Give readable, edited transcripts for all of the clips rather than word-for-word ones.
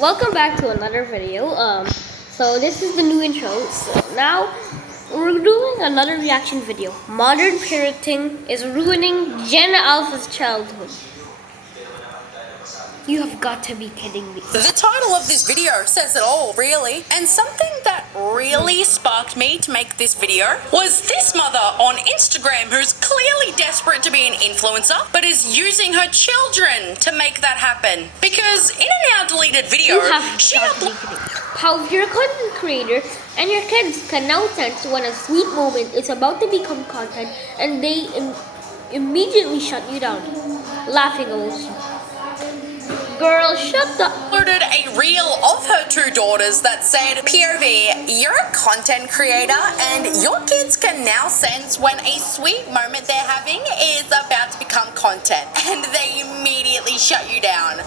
welcome back to another video. So this is the new intro. So now we're doing another reaction video. Modern parenting is ruining Gen Alpha's childhood. You have got to be kidding me. The title of this video says it all, really. And something that really sparked me to make this video was this mother on Instagram who's clearly desperate to be an influencer, but is using her children to make that happen. Because in a now deleted video, she uploaded how you're a content creator and your kids can now sense when a sweet moment is about to become content and they immediately shut you down. Laughing emoji. Girl, shut the... Uploaded a reel of her two daughters that said, POV, you're a content creator and your kids can now sense when a sweet moment they're having is about to become content, and they immediately shut you down.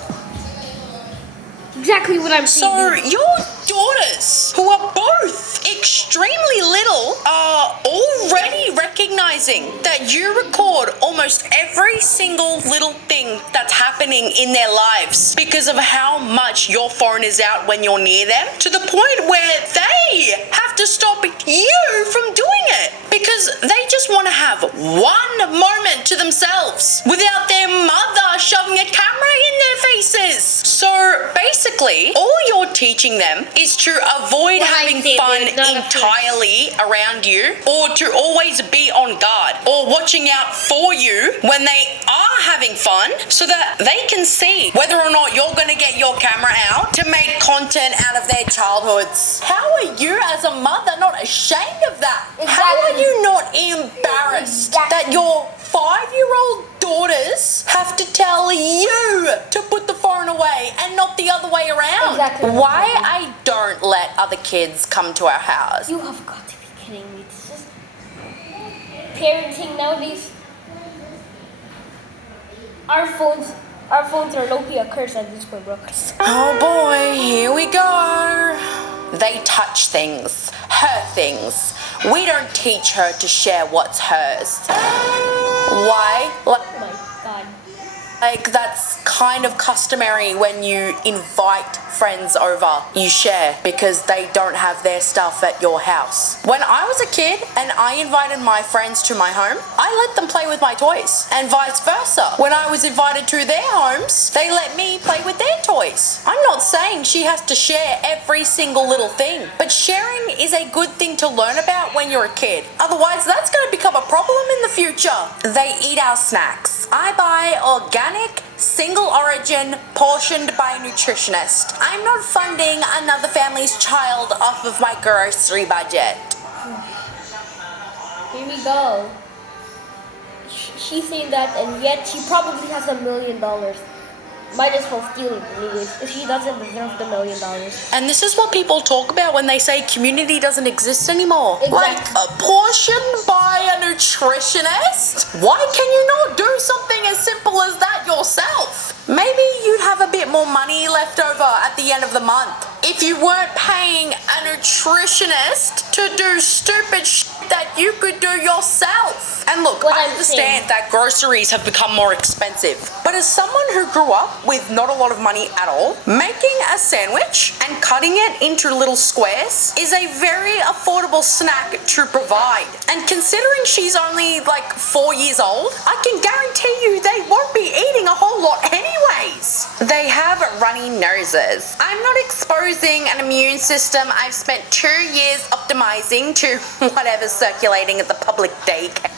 Exactly what I'm saying. So your daughters, who are both extremely little, are already recognizing that you record almost every single little thing that's happening in their lives because of how much your phone is out when you're near them, to the point where they have to stop you from doing it because they just want to have one moment to themselves without their mother shoving a camera in their faces. So basically, all you're teaching them is to avoid having fun entirely around you, or to always be on guard or watching out for you when they are having fun, so that they can see whether or not you're going to get your camera out to make content out of their childhoods. How are you as a mother not ashamed of that? Exactly. How are you not embarrassed that your 5-year-old daughters have to tell you to put the phone away and not the other way around? Exactly. Why I don't let other kids come to our house? You have got to be kidding me. This is parenting nowadays. Our phones are low-key a curse at this point, bro. Oh boy, here we go. They touch things, her things. We don't teach her to share what's hers. Why? Oh my god. Like, that's kind of customary when you invite friends over. You share because they don't have their stuff at your house. When I was a kid and I invited my friends to my home, I let them play with my toys, and vice versa. When I was invited to their homes, they let me play with their toys. I'm not saying she has to share every single little thing, but sharing is a good thing to learn about when you're a kid. Otherwise, that's going to become a problem in the future. They eat our snacks. I buy organic, single origin, portioned by a nutritionist. I'm not funding another family's child off of my grocery budget. Here we go. She's saying that, and yet she probably has $1 million. Might as well steal it anyways, if she doesn't deserve the $1 million. And this is what people talk about when they say community doesn't exist anymore. Exactly. Like, a portion by a nutritionist? Why can you not do something as simple as that yourself? Maybe you'd have a bit more money left over at the end of the month if you weren't paying a nutritionist to do stupid shit that you could do yourself. And look, I understand that groceries have become more expensive, but as someone who grew up with not a lot of money at all, making a sandwich and cutting it into little squares is a very affordable snack to provide. And considering she's only like 4 years old, I can guarantee you they won't be eating a whole lot anyways. They have runny noses. I'm not exposing an immune system I've spent 2 years optimizing to whatever's circulating at the public daycare.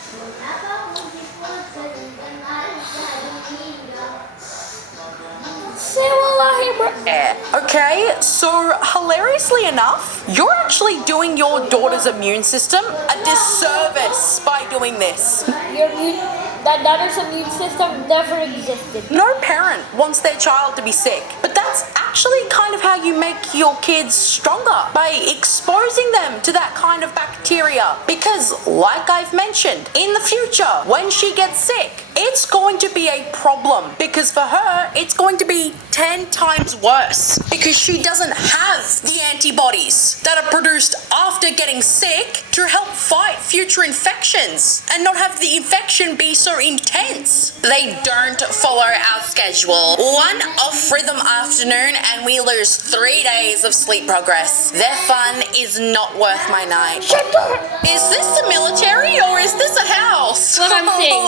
Okay, so hilariously enough, you're actually doing your daughter's immune system a disservice by doing this. That daughter's immune system never existed. No parent wants their child to be sick, but that's actually kind of how you make your kids stronger, by exposing them to that kind of bacteria. Because, like I've mentioned, in the future, when she gets sick, it's going to be a problem because for her, it's going to be 10 times worse because she doesn't have the antibodies that are produced after getting sick to help fight future infections and not have the infection be so intense. They don't follow our schedule. One off-rhythm afternoon and we lose 3 days of sleep progress. Their fun is not worth my night. Shut up! Is this the military or is this a house? What I'm saying.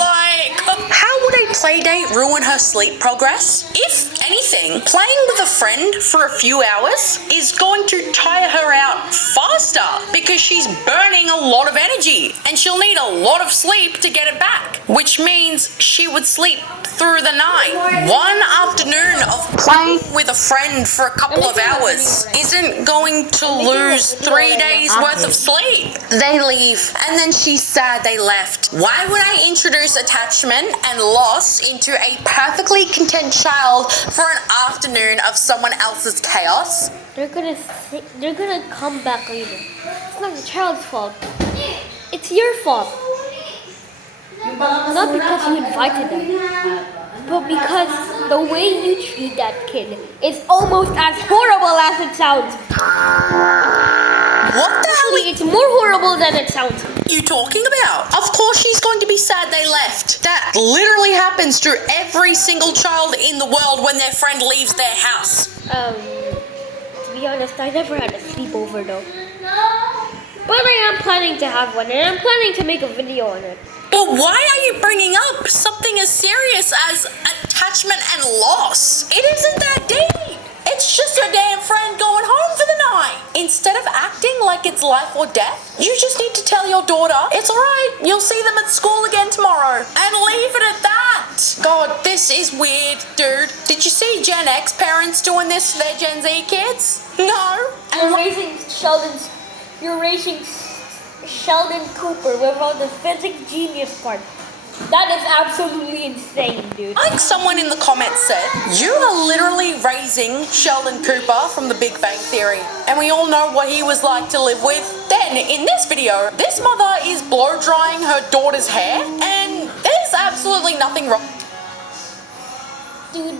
How would a play date ruin her sleep progress? If anything, playing with a friend for a few hours is going to tire her out faster because she's burning a lot of energy and she'll need a lot of sleep to get it back, which means she would sleep through the night. One afternoon of playing with a friend for a couple of hours isn't going to lose 3 days worth of sleep. They leave and then she's sad they left. Why would I introduce attachment and loss into a perfectly content child for an afternoon of someone else's chaos? They're gonna come back later. It's not the child's fault. It's your fault. Not because you invited them, but because the way you treat that kid is almost as horrible as it sounds. What the hell Actually, it's more horrible than it sounds. are you talking about? Of course she's going to be sad they left. That literally happens to every single child in the world when their friend leaves their house. To be honest, I never had a sleepover though. But I am planning to have one, and I'm planning to make a video on it. But why are you bringing up something as serious as attachment and loss? It isn't that deep. It's just your damn friend going home for the night. Instead of acting like it's life or death, you just need to tell your daughter, it's alright, you'll see them at school again tomorrow. And leave it at that. God, this is weird, dude. Did you see Gen X parents doing this to their Gen Z kids? No. You're raising Sheldon Cooper without the physics genius part. That is absolutely insane, dude. Like someone in the comments said, you are literally raising Sheldon Cooper from The Big Bang Theory. And we all know what he was like to live with. Then, in this video, this mother is blow drying her daughter's hair, and there's absolutely nothing wrong. Dude,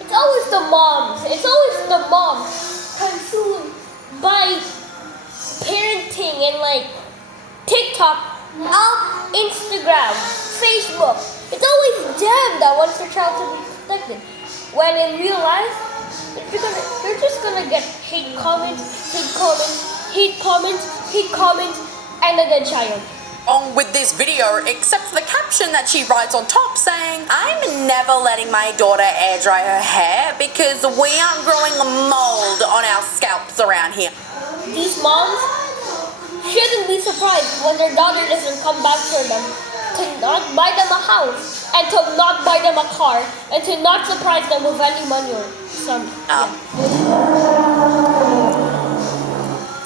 it's always the moms. It's always the moms consumed by parenting and like TikTok, Instagram, Facebook. It's always them that wants their child to be protected. When in real life, they're just gonna get hate comments, and a dead child. On with this video, except for the caption that she writes on top saying, I'm never letting my daughter air dry her hair because we aren't growing a mold on our scalps around here. These moms shouldn't be surprised when their daughter doesn't come back for them, to not buy them a house, and to not buy them a car, and to not surprise them with any money or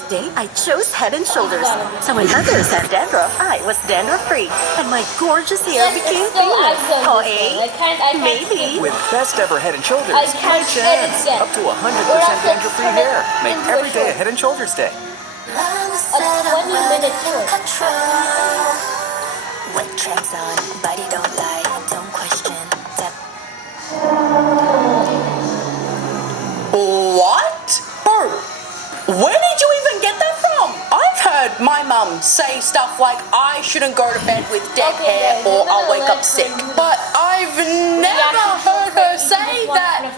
Today I chose Head and Shoulders. So when others had dandruff, I was dandruff free, and my gorgeous hair became famous. Oh, I can't maybe. With best ever Head and Shoulders, I can't chance edit up to 100% Or else dandruff-free it's hair. Make into a every day a show. Head and Shoulders day. a 20-minute tour. With trends on, body don't lie, don't question. What? Bro, where did you even get that from? I've heard my mum say stuff like, I shouldn't go to bed with dead hair or I'll wake up sick. But I've never heard her say that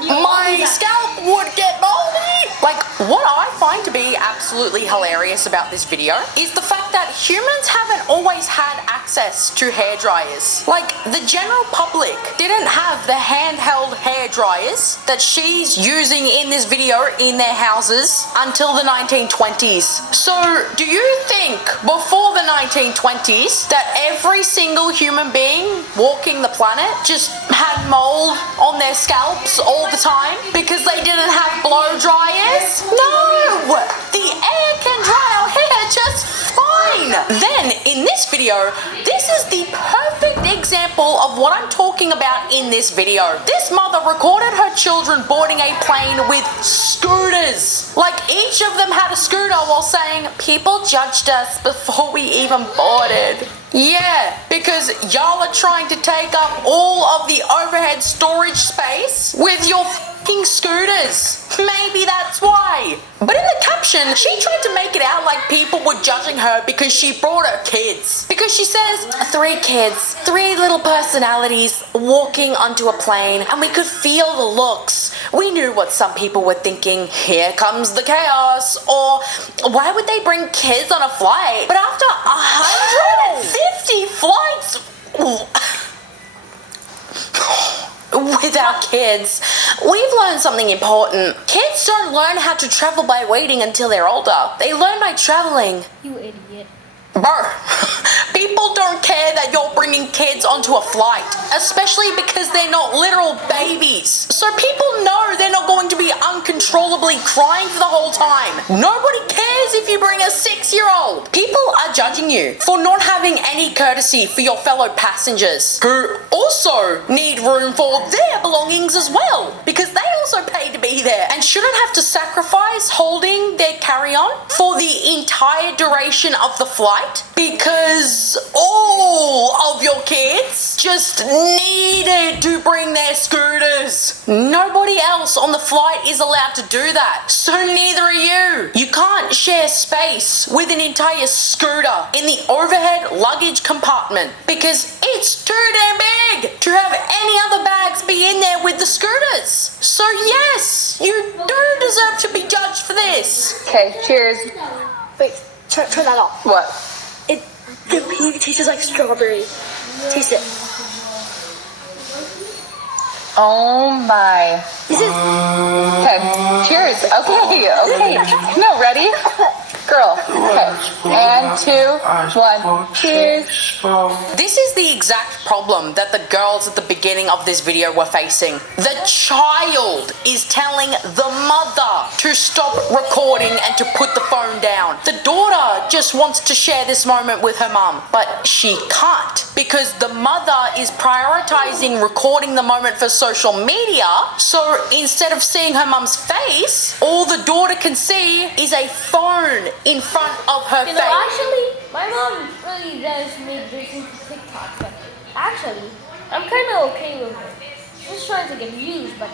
my scalp would get moldy. Like, what I find to be absolutely hilarious about this video is the fact that humans haven't always had access to hair dryers. Like, the general public didn't have the handheld hair dryers that she's using in this video in their houses until the 1920s. So, do you think before the 1920s that every single human being walking the planet just had mold on their scalps all the time because they didn't have blow dryers? No! The air can dry our hair just fine. Then, in this video, this is the perfect example of what I'm talking about in this video. This mother recorded her children boarding a plane with scooters. Like, each of them had a scooter while saying, people judged us before we even boarded. Yeah, because y'all are trying to take up all of the overhead storage space with your f***ing scooters. Maybe that's why. But in the caption, she tried to make it out like people were judging her because she brought her kids. Because she says, 3 kids, 3 little personalities walking onto a plane, and we could feel the looks. We knew what some people were thinking, here comes the chaos, or why would they bring kids on a flight? But after 150 flights with our kids, we've learned something important. Kids don't learn how to travel by waiting until they're older. They learn by traveling. You idiot. Bro, people don't care that you're bringing kids onto a flight, especially because they're not literal babies. So people know they're not going to be uncontrollably crying for the whole time. Nobody cares if you bring a 6-year-old. People are judging you for not having any courtesy for your fellow passengers who also need room for their belongings as well, because they also paid to be there and shouldn't have to sacrifice holding their carry-on for the entire duration of the flight because all of your kids just needed to bring their scooters. Nobody else on the flight is allowed to do that, so neither are you. You can't share space with an entire scooter in the overhead luggage compartment because it's too damn big to have any other bags be in there with the scooters. So yes, you do deserve to be judged for this. Okay, cheers. Wait, turn that off. What? The pig tastes like strawberry. Taste it. Oh my. Okay, cheers. Okay. No, ready? Girl. Okay. And 2, 1. Cheers. This is the exact problem that the girls at the beginning of this video were facing. The child is telling the mother to stop recording and to put the phone down. The daughter just wants to share this moment with her mum, but she can't because the mother is prioritizing recording the moment for social media. So instead of seeing her mum's face, all the daughter can see is a phone in front of her You face. know, actually, my mom really does make this into TikTok, but actually, I'm kind of okay with her. She's trying to get views, but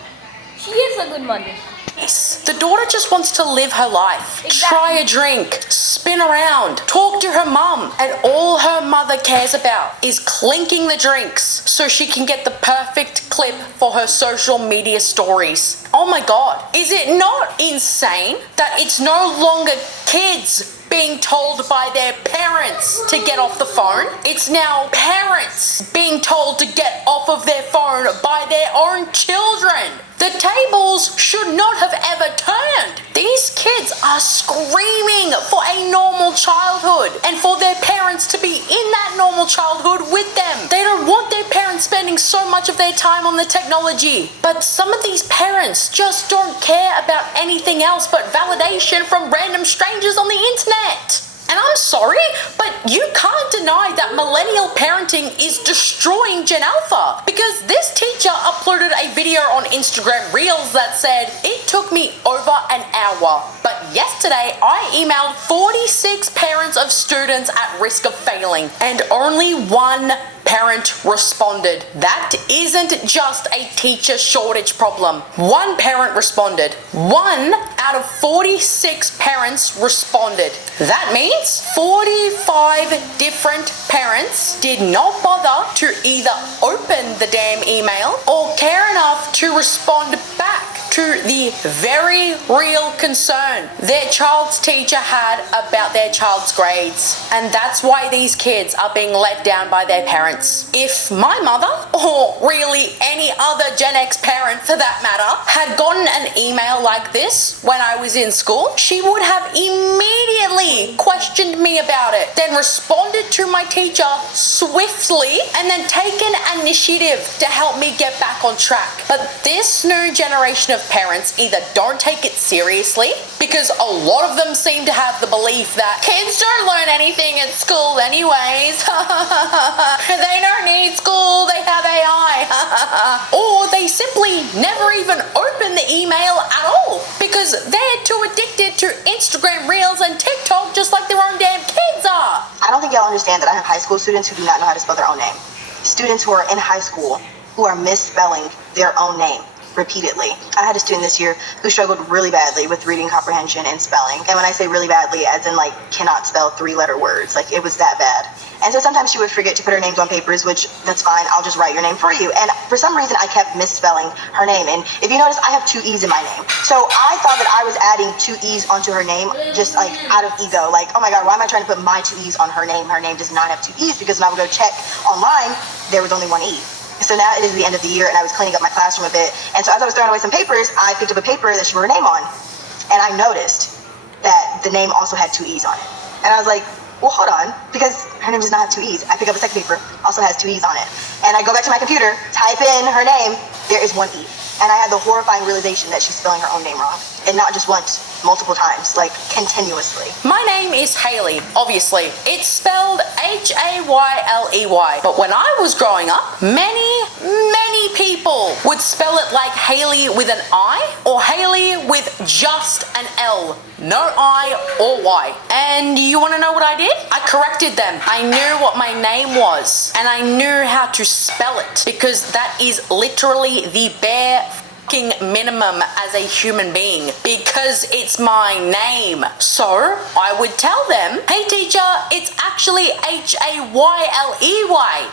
she is a good mother. The daughter just wants to live her life, Exactly. try a drink, spin around, talk to her mum, and all her mother cares about is clinking the drinks so she can get the perfect clip for her social media stories. Oh my god, is it not insane that it's no longer kids being told by their parents to get off the phone? It's now parents being told to get off of their phone by their own children. The tables should not have ever turned. These kids are screaming for a normal childhood and for their parents to be in that normal childhood with them. They don't want their parents spending so much of their time on the technology. But some of these parents just don't care about anything else but validation from random strangers on the internet. And I'm sorry, but you can't deny that millennial parenting is destroying Gen Alpha, because this teacher uploaded a video on Instagram Reels that said, it took me over an hour, but yesterday I emailed 46 parents of students at risk of failing, and only 1 parent responded. That isn't just a teacher shortage problem. 1 parent responded. 1 out of 46 parents responded. That means 45 different parents did not bother to either open the damn email or care enough to respond back to the very real concern their child's teacher had about their child's grades. And that's why these kids are being let down by their parents. If my mother, or really any other Gen X parent for that matter, had gotten an email like this when I was in school, she would have immediately questioned me about it, then responded to my teacher swiftly, and then taken initiative to help me get back on track. But this new generation of parents either don't take it seriously, because a lot of them seem to have the belief that kids don't learn anything at school anyways. They don't need school, they have AI. Or they simply never even open the email at all because they're too addicted to Instagram Reels and TikTok just like their own damn kids are. I don't think y'all understand that I have high school students who do not know how to spell their own name. Students who are in high school who are misspelling their own name repeatedly. I had a student this year who struggled really badly with reading comprehension and spelling. And when I say really badly, as in like cannot spell 3-letter words, like it was that bad. And so sometimes she would forget to put her names on papers, which that's fine. I'll just write your name for you. And for some reason, I kept misspelling her name. And if you notice, I have 2 E's in my name. So I thought that I was adding 2 E's onto her name just like out of ego. Like, oh my God, why am I trying to put my 2 E's on her name? Her name does not have 2 E's, because when I would go check online, there was only 1 E. So now it is the end of the year, and I was cleaning up my classroom a bit. And so as I was throwing away some papers, I picked up a paper that she wrote her name on. And I noticed that the name also had 2 E's on it. And I was like, well, hold on, because her name does not have 2 E's. I pick up a second paper, also has 2 E's on it. And I go back to my computer, type in her name, there is 1 E. And I had the horrifying realization that she's spelling her own name wrong. And not just once, multiple times, like continuously. My name is Haley, obviously. It's spelled Hayley. But when I was growing up, many people would spell it like Haley with an I or Haley with just an L. No I or Y. And you want to know what I did? I corrected them. I knew what my name was, and I knew how to spell it, because that is literally the bare minimum as a human being, because it's my name. So I would tell them, hey teacher, it's actually Hayley,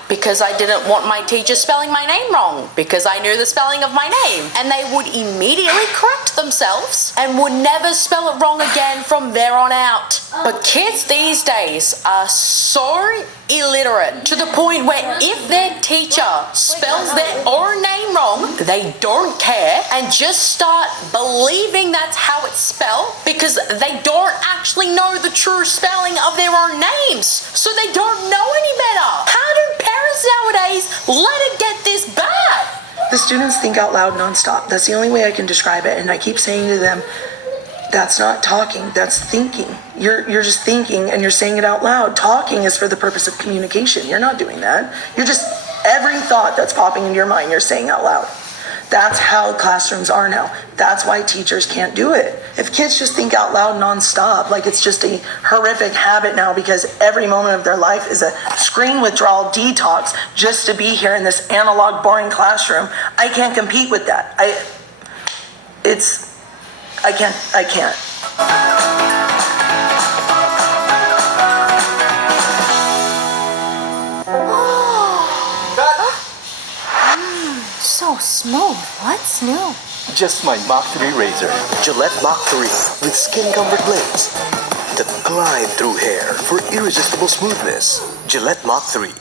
because I didn't want my teacher spelling my name wrong, because I knew the spelling of my name. And they would immediately correct themselves and would never spell it wrong again from there on out. But kids these days are so illiterate to the point where if their teacher spells their own name wrong, they don't care and just start believing that's how it's spelled, because they don't actually know the true spelling of their own names, so they don't know any better. How do parents nowadays let it get this bad? The students think out loud nonstop. That's the only way I can describe it. And I keep saying to them, that's not talking, that's thinking. You're just thinking and you're saying it out loud. Talking is for the purpose of communication. You're not doing that. You're just, every thought that's popping into your mind, you're saying out loud. That's how classrooms are now. That's why teachers can't do it. If kids just think out loud nonstop, like it's just a horrific habit now, because every moment of their life is a screen withdrawal detox just to be here in this analog, boring classroom, I can't compete with that. I can't. So smooth. What's new? Just my Mach 3 razor. Gillette Mach 3 with skin-comfort blades that glide through hair for irresistible smoothness. Gillette Mach 3.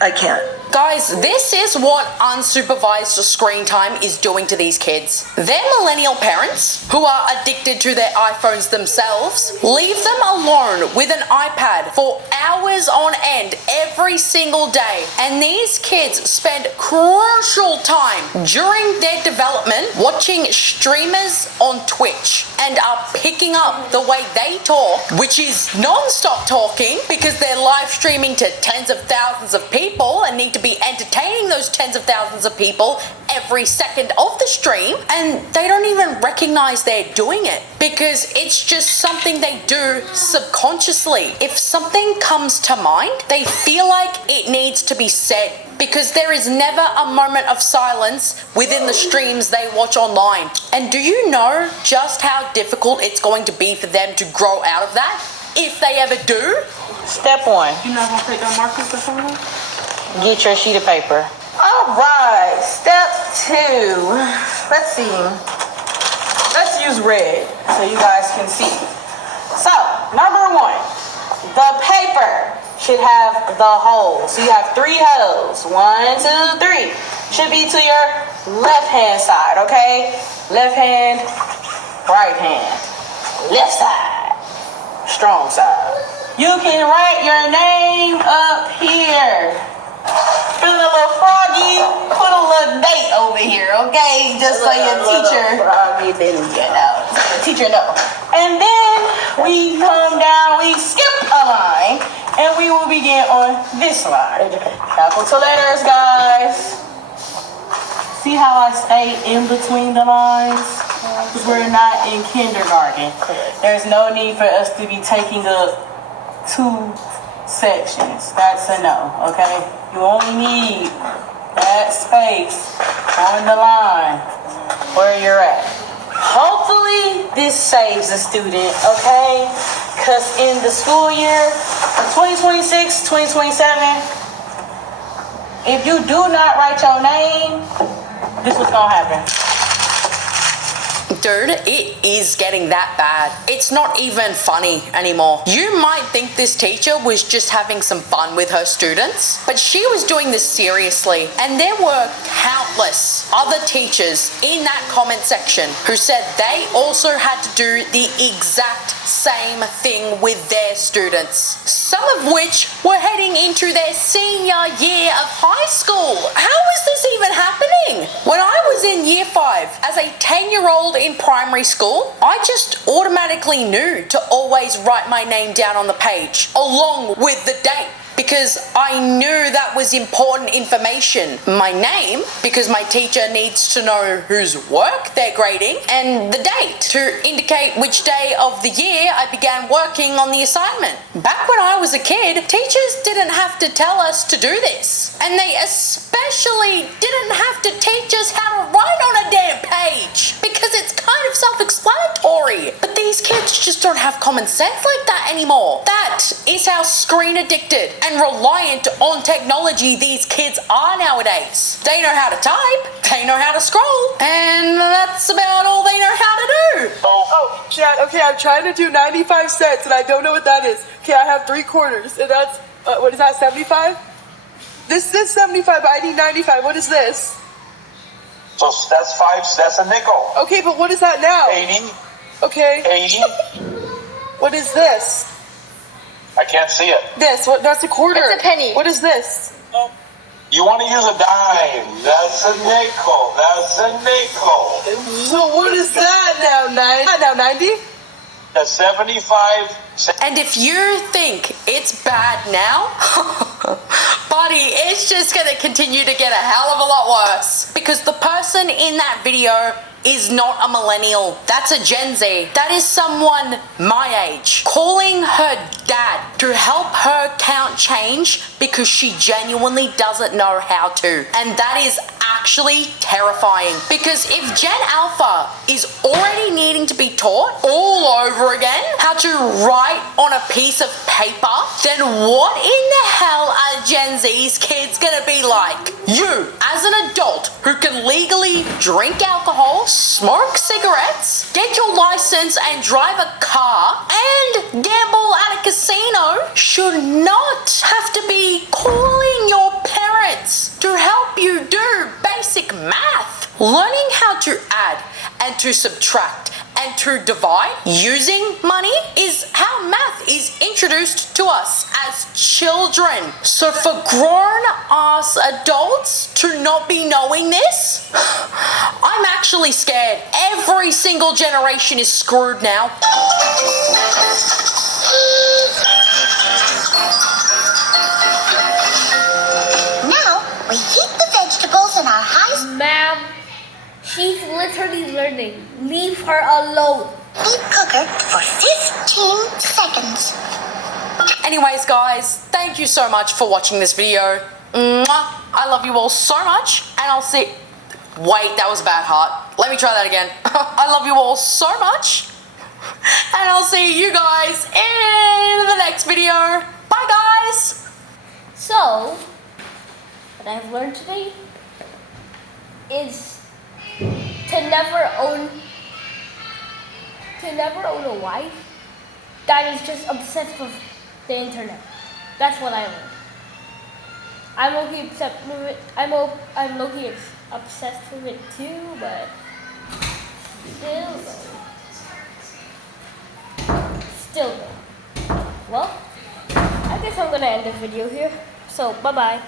I can't. Guys, this is what unsupervised screen time is doing to these kids. Their millennial parents, who are addicted to their iPhones themselves, leave them alone with an iPad for hours on end every single day. And these kids spend crucial time during their development watching streamers on Twitch and are picking up the way they talk, which is non-stop talking, because they're live streaming to tens of thousands of people and need to be entertaining those tens of thousands of people every second of the stream, and they don't even recognize they're doing it, because it's just something they do subconsciously. If something comes to mind, they feel like it needs to be said, because there is never a moment of silence within the streams they watch online. And do you know just how difficult it's going to be for them to grow out of that, if they ever do? Step 1. You're not gonna take that marker for someone? Get your sheet of paper. All right, step 2. Let's see. Let's use red so you guys can see. So, number 1, the paper should have the holes. So you have 3 holes. 1, 2, 3. Should be to your left hand side, okay? Left hand, right hand, left side, strong side. You can write your name up here. Feeling a little froggy, put a little date over here, okay? Just so your teacher, the teacher know. And then we come down, we skip a line, and we will begin on this line. Capital letters, guys. See how I stay in between the lines? Because we're not in kindergarten. There's no need for us to be taking up two sections. That's a no, okay? You only need that space on the line where you're at. Hopefully this saves a student, okay? Because in the school year of 2026, 2027, if you do not write your name, this was gonna happen. Dude, it is getting that bad. It's not even funny anymore. You might think this teacher was just having some fun with her students, but she was doing this seriously. And there were countless other teachers in that comment section who said they also had to do the exact same thing with their students, some of which were heading into their senior year of high school. How is this even happening? When I was in year 5 as a 10-year-old in primary school, I just automatically knew to always write my name down on the page along with the date, because I knew that was important information. My name, because my teacher needs to know whose work they're grading, and the date to indicate which day of the year I began working on the assignment. Back when I was a kid, teachers didn't have to tell us to do this, and they especially didn't have to teach us how to write on a damn page, because it's kind of self-explanatory. But these kids just don't have common sense like that anymore. That is how screen addicted and reliant on technology these kids are nowadays. They know how to type, they know how to scroll, and that's about all they know how to do. Oh, Chad, okay, I'm trying to do 95 cents and I don't know what that is. Okay, I have 3/4 and that's, what is that, 75? This is 75, but I need 95. What is this? So that's 5, that's a nickel. Okay, but what is that now? 80. Okay. 80. What is this? I can't see it. This, what? That's a quarter. It's a penny. What is this? You want to use a dime. That's a nickel. That's a nickel. So what is that now? 90? That's 75 cents. And if you think it's bad now, buddy, it's just going to continue to get a hell of a lot worse. Because the person in that video is not a millennial. That's a Gen Z. That is someone my age calling her dad to help her count change because she genuinely doesn't know how to. And that is actually terrifying, because if Gen Alpha is already needing to be taught all over again how to write on a piece of paper, then what in the hell are Gen Z's kids gonna be like? You, as an adult who can legally drink alcohol, smoke cigarettes, get your license and drive a car, and gamble at a casino, should not have to be calling your parents to help you do basic math. Learning how to add and to subtract and to divide using money is how math is introduced to us as children. So for grown-ass adults to not be knowing this, I'm actually scared. Every single generation is screwed now. Now we heat the vegetables in our high... Ma'am, she's literally learning. Leave her alone. Heat cooker for 15 seconds. Anyways, guys, thank you so much for watching this video. Mwah. I love you all so much, and I'll see... Wait, that was a bad heart. Let me try that again. I love you all so much, and I'll see you guys in the next video. Bye, guys. So, what I've learned today is to never own a wife that is just obsessed with the internet. That's what I learned. I'm low-key obsessed with it. I'm low-key obsessed with it too, but still though. Well, I guess I'm gonna end the video here. So bye bye.